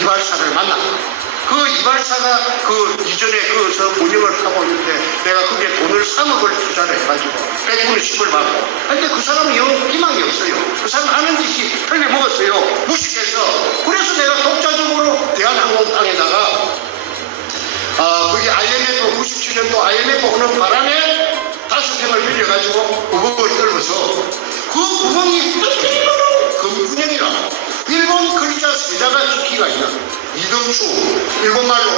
이발사를 만났고, 그 이발사가 그 이전에 그서 운영을 하고 있는데 내가 그게 돈을 3억을 투자를 해가지고 100분의 10을 받고, 근데 그 사람은 영 희망이 없어요. 그 사람 하는 짓이 틀려먹었어요. 무식해서. 그래서 내가 독자적으로 대한항공땅에다가 그게 IMF 97년도 IMF 오는 바람에 5평을 빌려가지고 구멍을 뚫어서 그 구멍이 뚫리면은 금군형이라 일본 글자 세자가 지키가 있는 이등추, 일본말로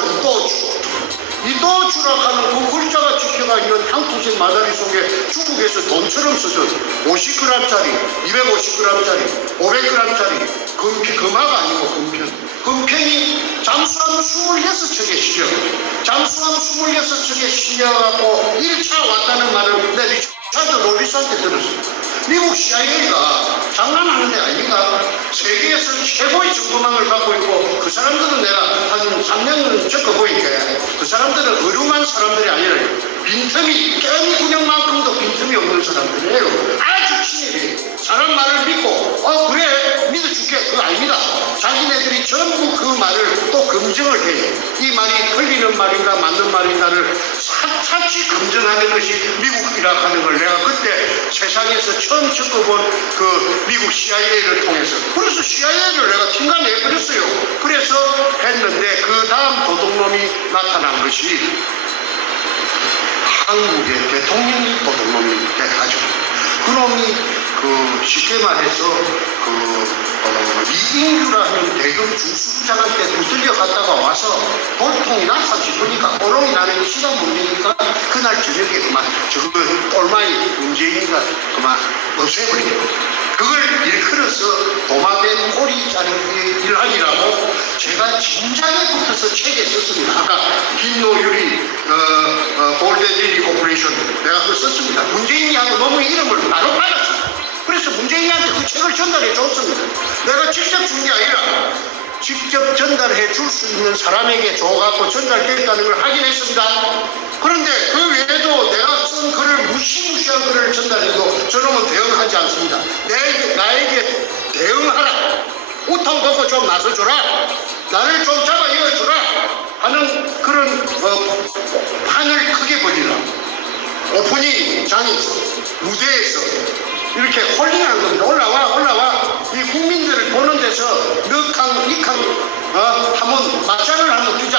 이또추라 하는 그 글자가 지켜가 있는 향토색 마다리 속에 중국에서 돈처럼 쓰던 50g짜리, 250g짜리, 500g짜리 금화가 아니고 금편이 잠수함 26척에 실려, 잠수함 26척에 실려갖고 1차 왔다는 말을 내 리차드 로리스한테 들었어요. 미국 CIA가 장난하는 데 아닙니까? 세계에서 최고의 정보망을 갖고 있고, 그 사람들은 내가 한 3년은 겪어보니까 그 사람들은 어려운 사람들이 아니라 빈틈이, 깨미 구경만큼도 빈틈이 없는 사람들이에요. 아주 친밀해요. 사람 말을 믿고 그래 믿어줄게, 그거 아닙니다. 자기네들이 전부 그 말을 또 검증을 해요. 이 말이 틀리는 말인가 맞는 말인가를 샅샅이 검증하는 것이 미국이라 하는 걸 내가 그때 세상에서 처음 겪어본 그 미국 CIA를 통해서, 그래서 CIA를 내가 팅간내버렸어요. 그래서 했는데 그 다음 도둑놈이 나타난 것이 한국의 대통령이 도둑놈이 돼가지고, 그놈이 쉽게 말해서 이인규라는 대검 중수부장한테 붙들려 갔다가 와서 볼통이나 30분이니까 오롱이 나는 시간 문제니까 그날 저녁에 그만 저거 똘마이 문재인이가 그만 없애버리고, 그걸 일컬어서 도마뱀 꼬리 자르기 일환이라고 제가 진작에 붙어서 책에 썼습니다. 아까 김노유리 골든리리 오퍼레이션 내가 그거 썼습니다. 문재인이 하고 너무 이름을 바로 받았습니다. 그래서 문재인한테 그 책을 전달해 줬습니다. 내가 직접 준 게 아니라 직접 전달해 줄 수 있는 사람에게 줘갖고 전달됐다는 걸 확인했습니다. 그런데 그 외에도 내가 쓴 글을 무시무시한 글을 전달해도 저놈은 대응하지 않습니다. 나에게 대응하라. 우통 벗고 좀 나서줘라. 나를 좀 잡아 이어주라 하는 그런 판을 크게 벌리라. 오프닝 장에서 무대에서 이렇게 홀링하는 겁니다. 올라와 이 국민들을 보는 데서 넉항 이항 한번 맞짱을 한번 주자.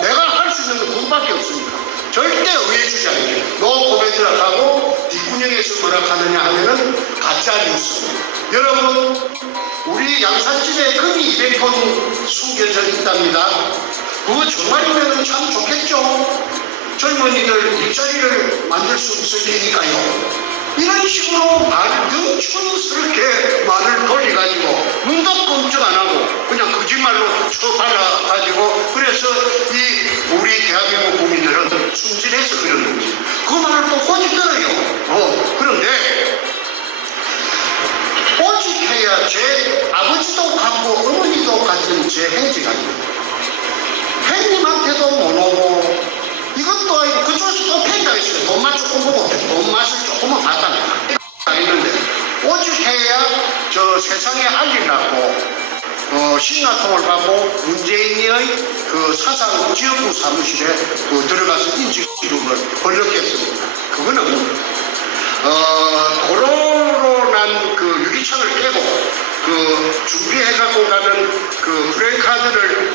내가 할 수 있는 건 그것밖에 없습니다. 절대 의회 주장이에요. 노 코멘트라 하고 뒷구녕에서 뭐라 하느냐 하면은 가짜 뉴스. 여러분, 우리 양산집에 금이 200톤 숨겨져 있답니다. 그거 정말이면 참 좋겠죠. 젊은이들 일자리를 만들 수 있을 테니까요. 이런 식으로 영촌스럽게 말을 돌려가지고 눈도 꼼짝 안 하고 그냥 거짓말로 쳐발라가지고 그래서 우리 대한민국 국민들은 순진해서 그런 거지. 그 말을 또 꼬집 들어요. 그런데 오직해야 제 아버지도 같고 어머니도 같은 제 행지가입니다. 행님한테도 못 오고 이것도 아니고 그쪽에서 또 팬다 했어요. 돈만 조금 보고 돈맛을 조금은 봤답니다. 있는데 오직해야 저 세상에 알리려고 신나통을 받고 문재인의 그 사상 지역구 사무실에 들어가서 인지 기록을 번역했습니다. 그거는 도로로 난 그 유리창을 깨고 준비해갖고 가는 그 브레이크카드를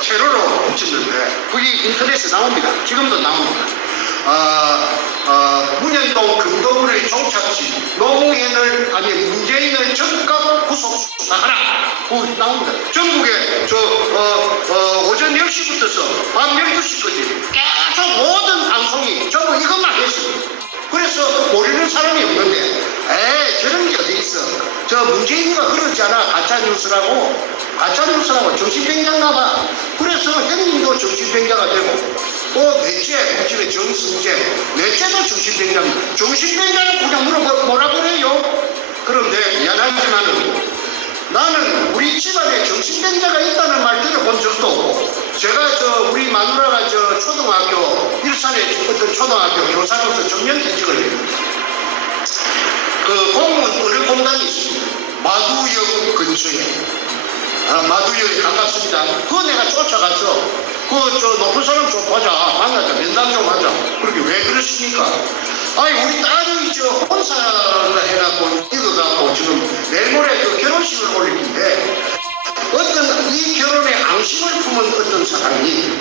세로로 붙였는데 그게 인터넷에 나옵니다. 지금도 나옵니다. 문현동 금도구의 종착지 노무현을 문재인을 즉각 구속 수사하라. 그거 나옵니다. 전국에 오전 10시부터서 밤 12시까지 계속 모든 방송이 전부 이것만 했습니다. 그래서 모르는 사람이 없는데 저런 게 어디 있어. 저 문재인이가 그러잖아. 가짜뉴스라고 정신병자인가 봐. 그래서 형님도 정신병자가 되고 또 넷째 우리 집에 정승재 넷째도 정신병자입니다. 정신병자는 그냥 뭐라 그래요. 그런데 미안하지만은 나는 우리 집안에 정신병자가 있다는 말 들어본 적도 없고 제가 우리 마누라가 초등학교 일산에 어떤 초등학교 교사로서 정년퇴직을 했는데 그 공무원 의료공단이 있습니다. 마두역 근처에 마두역에 가깝습니다. 그거 내가 쫓아가서 높은 사람 좀 보자. 만나자. 면담 좀 하자. 그렇게 왜 그러십니까? 우리 딸이 혼사를 해갖고 이거갖고 지금 내일 모레 결혼식을 올리는데 어떤 이 결혼에 앙심을 품은 어떤 사람이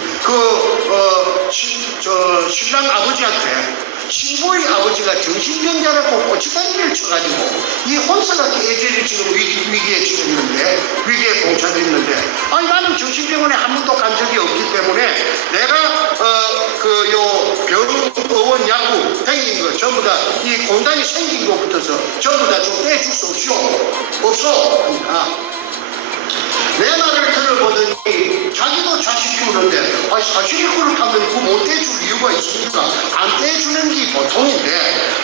신랑 아버지한테 신부의 아버지가 정신병자라고 고치다니를 쳐가지고 이 혼사가 애제를 지금 위기에 지금 있는데 위기에 봉착해 있는데 나는 정신병원에 한 번도 간 적이 없기 때문에 내가 병의원 약국 댕긴 거 전부 다 이 공단이 생긴 것부터서 전부 다 좀 떼줄 수 없어 그러니까 내 말을 들어보더니 자기도 자식 키우는데 자식이 그렇다면 그거 못 떼줄 이유가 있습니까? 안 떼주는 게 보통인데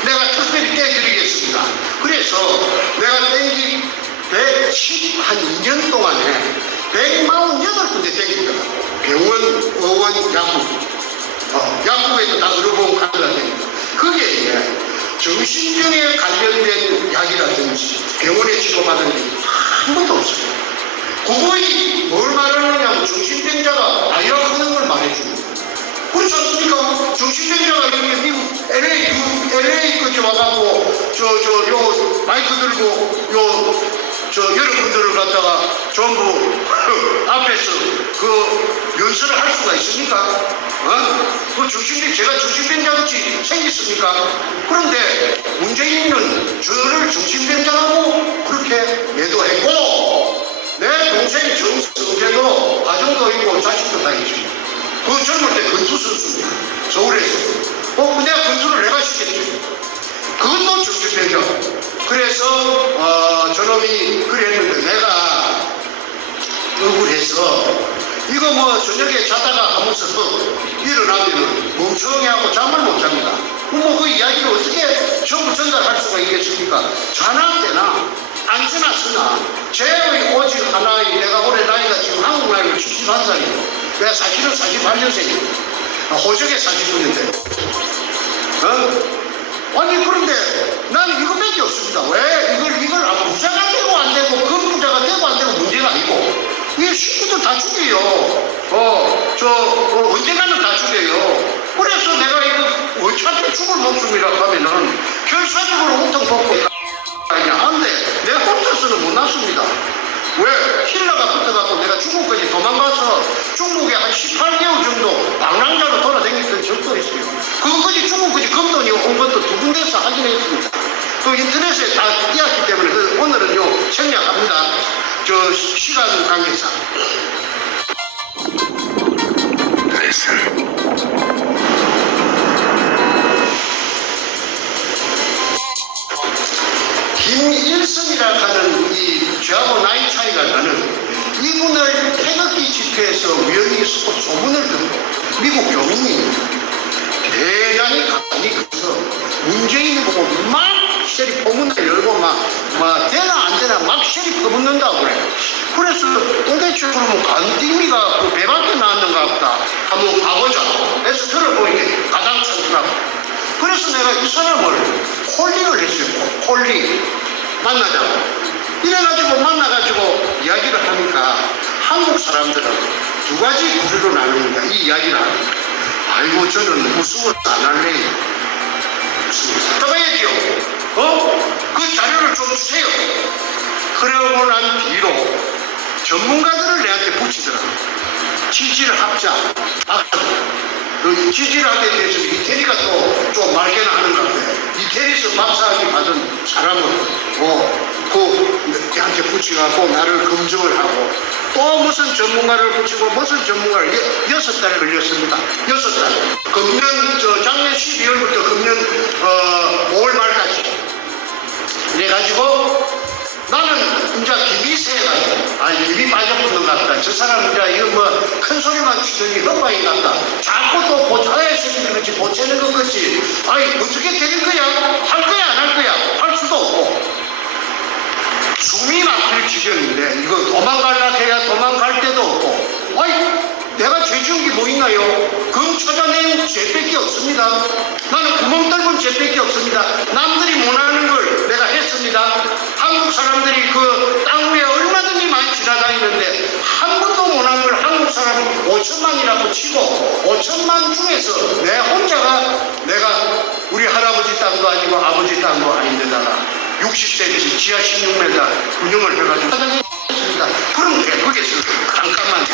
내가 특별히 떼드리겠습니다. 그래서 내가 땡기 110한 2년 동안에 148군데 땡기더라고. 병원, 의원, 약국. 약국에도 다 들어보면 가더라고요. 그게 정신병에 관련된 약이라든지 병원에 치료받은 게 한 번도 없어요. 그거이 뭘 말하느냐면 정신병자가 아이와 하는 걸 말해줍니다. 그렇지 않습니까? 정신병자가 이렇게 미국 LA까지 와갖고 요 마이크 들고 여러분들을 갖다가 전부 앞에서 연설을 할 수가 있습니까? 제가 정신병자같이 생겼습니까? 그런데 문재인은 저를 정신병자라고 그렇게 매도했고 내 동생 정승재도 가정도 있고 자식도 다 있죠. 젊을 때 권투 선수입니다. 서울에서. 내가 권투를 내가 시켰지. 그것도 정신병자. 그래서 저놈이 그랬는데 내가 억울해서 이거 저녁에 자다가 하면서 일어나면 멍청해하고 잠을 못 잡니다. 그 이야기를 어떻게 전부 전달할 수가 있겠습니까? 자나 때나 안 지났으나 제의 오직 하나의 내가 올해 나이가 지금 한국 나이로 71살이에요. 내가 사실은 48년생이에요. 호적에 49년대. 그런데 나는 이거밖에 없습니다. 왜? 이걸 부자가 되고 안 되고 그 부자가 되고 안 되고 문제가 아니고 이게 식구들 다 다 죽여요. 언젠가는 다 죽여요. 그래서 내가 이거 어차피 죽을 목숨이라 하면은 결사적으로 고통받고 한데 내가 혼자서는 못 났습니다. 왜? 힐러가 붙어갖고 내가 중국까지 도망가서 중국에 한 18개월 정도 방랑자로 돌아다녔던 적도 있어요. 그것까지 중국까지 검돈이 온 것도 두 군데서 확인했습니다. 그 인터넷에 다 띄었기 때문에 오늘은요 생략합니다. 저 시간 관계상. 김일성이라 하는 이 저하고 나이 차이가 나는 이분을 태극기 집회에서 우연히 소문을 듣고 미국 교민이 대단히 가만히 가서 문재인이 보고 막 쉐리 포문을 열고 막 되나 안 되나 막 쉐리 퍼붓는다고 그래. 그래서 도대체 그러면 간띵미가 그 배밖에 나왔는가 보다 한번 가보자 해서 들어보니까 가장 참더라고. 그래서 내가 이 사람을 콜링을 했어요. 콜링 만나자고. 이래가지고 만나가지고 이야기를 하니까 한국 사람들은 두 가지 부류로 나눕니다. 이 이야기를 하니까 아이고 저는 무서워서 안 할래. 떠봐야지요. 그 자료를 좀 주세요. 그러고 난 뒤로 전문가들을 내한테 붙이더라고. 지질학자, 박사들. 지질학에 대해서 이태리가 또 좀 말개나 하는가 보네. 이태리에서 박사학위 받은 사람은 그한테 붙여갖고 나를 검증을 하고 또 무슨 전문가를 붙이고 무슨 전문가를 6달 걸렸습니다. 6달. 금년 작년 12월부터 금년 5월 말까지. 그래가지고 나는 이제 김이 세가지고 김이 빠져붙는 것 같다. 저 사람 이제 이거 뭐 큰 소리만 치더니 헛방이 같다. 자꾸 또 보차에 생기는 거지 보채는 것 같지. 어떻게 되는 거야? 할 거야 안 할 거야? 할 수도 없고. 숨이 막힐 지경인데 이거 도망갈라 해야 도망갈 데도 없고. 내가 죄 지은 게 뭐 있나요? 검 찾아낸 죄밖에 없습니다. 나는 구멍 뚫은 죄밖에 없습니다. 남들이 못하는 걸 내가 했습니다. 한국 사람들이 그 땅 위에 얼마든지 많이 지나다니는데 한 번도 못한 걸 한국 사람 5천만이라고 치고 5천만 중에서 내 혼자가 내가 우리 할아버지 땅도 아니고 아버지 땅도 아닌데다가 60cm 지하 16m 운영을 해가지고 사장님 했습니다. 그럼 대국에서 잠깐만